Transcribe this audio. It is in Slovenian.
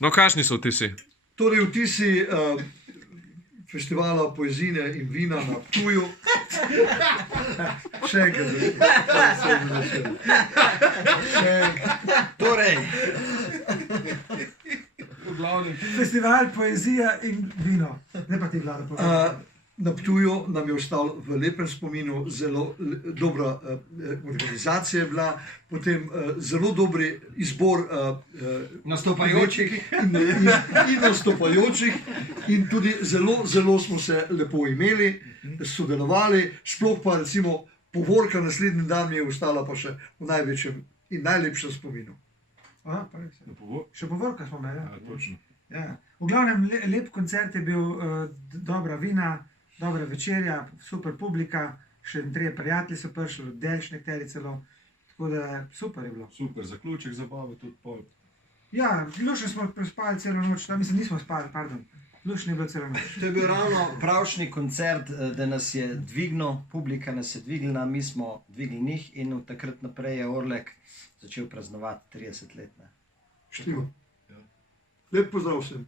No, kakšni so vtisi? Torej, vtisi festivala poezije in vina na Ptuju. Še enkrat. Torej, Festival poezija in vino. Ne pa ti Vlado povedal. Na Ptuju nam je ostal v lepem spominu, zelo dobra organizacija je bila, potem zelo dober izbor nastopajočih. In nastopajočih in tudi zelo smo se lepo imeli, sodelovali, sploh pa recimo povorka naslednji dan mi je ostala pa še v največjem in najlepšem spominu. Še povorka smo imeli. Točno. Ja. V glavnem lep koncert je bil, dobra vina, dobra večerja, super publika, še 3 prijatelji so prišli, delč nekateri celo, tako da super je bilo. Super, zaključek zabave tudi pol. Ja, lušno smo prespali celo noč, mislim nismo spali, pardon, lušno je bilo celo noč. To je bil ravno pravšnji koncert, da nas je dvignil, publika nas je dvignila, mi smo dvigli njih in od takrat naprej je Orlek začel praznovati 30 let. Štima. Lep pozdrav vsem.